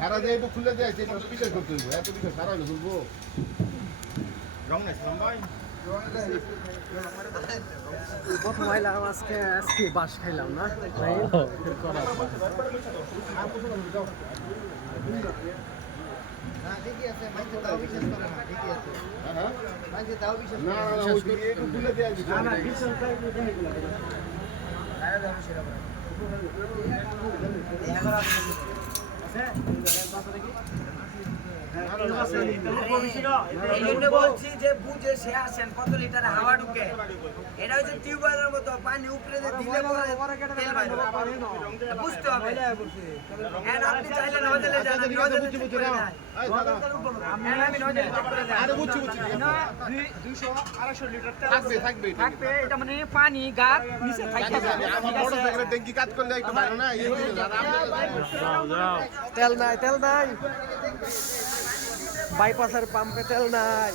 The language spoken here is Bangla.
সারা যে একটু খুলে দেয় বিশ্বাস করতে হইব, এত বিশ্বাস সারা হলে খুলবো রং নাই ভাই। প্রথম আইলাম আজকে বাস খাইলাম না ঠিকই আছে, মাইকে তাও বিশ্বাস করে না, ঠিকই আছে। মাইকে তাও বিশ্বাস না একটু খুলে দেয় এই জন্য বলছি যে বুঝে সে আসেন কত লিটার হাওয়া ঢুকে। এটা হচ্ছে টিউবওয়েলের মতো পানি উপরে দিলে তেল বাইরে বুঝতে হবে। এখন আপনি চাইলে নজলে যান, আমি নজলে চেক করে যাই। আমি নজলে চেক করে যাই। আরে বুঝছি 200-250 লিটার তেল থাকবে এটা মানে পানি গাত নিচে থাকবে। আমার বড় সাইকেলে ট্যাঙ্কি কাজ করলে একটু ভালো না তেল নাই বাইপাসের পাম্পে তেল নাই।